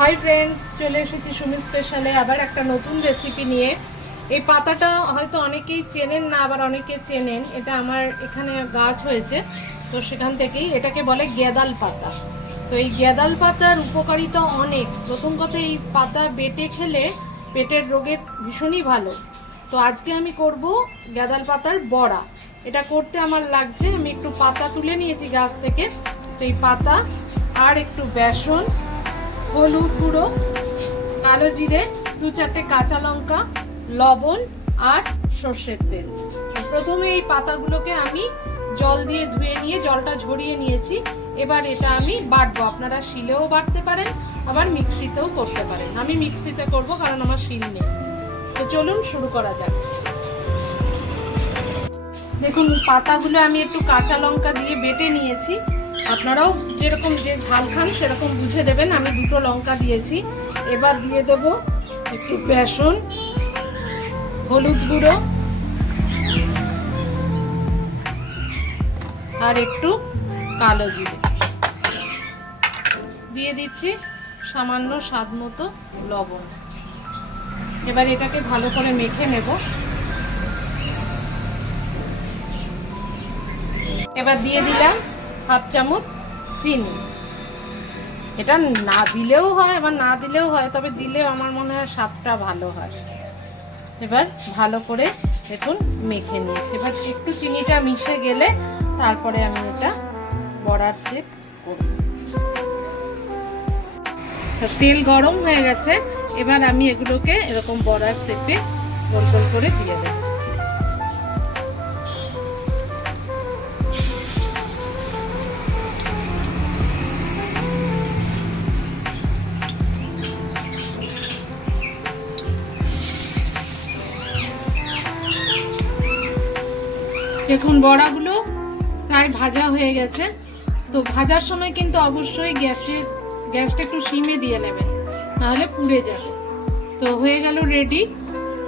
Hi friends চলে এসেছি সুমি স্পেশালে আবার একটা নতুন রেসিপি নিয়ে। এই পাতাটা হয়তো অনেকেই চেনেন না, আবার অনেকে চেনেন। এটা আমার এখানে গাছ হয়েছে, তো সেখান থেকেই এটাকে বলে গেদাল পাতা। তো এই গেদাল পাতার উপকারিতা অনেক। প্রথম কথা, এই পাতা বেটে খেলে পেটের রোগের ভীষণই ভালো। তো আজকে আমি করব গেদাল পাতার বড়া। এটা করতে আমার লাগছে, আমি একটু পাতা তুলে নিয়েছি গাছ থেকে। তো এই পাতা আর একটু বেসন হলুদ গুঁড়ো, কালো জিরে, দু চারটে কাঁচা লঙ্কা, লবণ আর সর্ষের তেল। প্রথমে এই পাতাগুলোকে আমি জল দিয়ে ধুয়ে নিয়ে জলটা ঝরিয়ে নিয়েছি। এবার এটা আমি বাটবো। আপনারা শিলেও বাটতে পারেন, আবার মিক্সিতেও করতে পারেন। আমি মিক্সিতে করব কারণ আমার শিল নেই। তো চলুন শুরু করা যাক। দেখুন, পাতাগুলো আমি একটু কাঁচা লঙ্কা দিয়ে বেটে নিয়েছি। আপনারাও যেরকম যে ঝাল খান, সেরকম বুঝে দেবেন। আমি দুটো লঙ্কা দিয়েছি। এবার দিয়ে দেব একটু বেসন, হলুদ গুঁড়ো, আর একটু কালো জিরে। দিয়ে দিচ্ছি সামান্য স্বাদ মতো লবণ। এবার এটাকে ভালো করে মেখে নেব। এবার দিয়ে দিলাম হাফ চামচ চিনি। এটা না দিলেও হয়, আবার না দিলেও হয়, তবে দিলে আমার মনে হয় স্বাদটা ভালো হয়। এবার ভালো করে দেখুন মেখে নিয়েছি। এবার একটু চিনিটা মিশে গেলে তারপরে আমি এটা বড়ার সেপ করব। তেল গরম হয়ে গেছে, এবার আমি এগুলোকে এরকম বড়ার সেপে গোল গোল করে দিয়ে দেবো। দেখুন, বড়াগুলো প্রায় ভাজা হয়ে গেছে। তো ভাজার সময় কিন্তু অবশ্যই গ্যাসে, গ্যাসটা একটু সিমে দিয়ে নেবেন, নাহলে পুড়ে যাবে। তো হয়ে গেল রেডি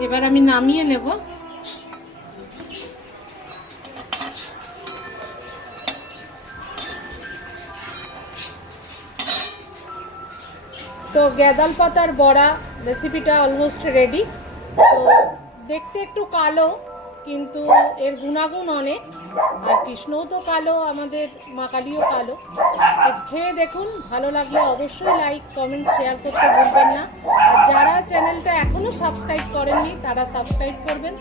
এবার আমি নামিয়ে নেব। তো গ্যাদাল পাতার বড়া রেসিপিটা অলমোস্ট রেডি তো দেখতে একটু কালো। কিন্তু এর গুণাগুণ অনেক। আর কৃষ্ণও তো কালো, আমাদের মা কালীও কালো। খেয়ে দেখুন, ভালো লাগলে অবশ্যই লাইক কমেন্ট শেয়ার করতে ভুলবেন না। আর যারা চ্যানেলটা এখনও সাবস্ক্রাইব করেননি, তারা সাবস্ক্রাইব করবেন।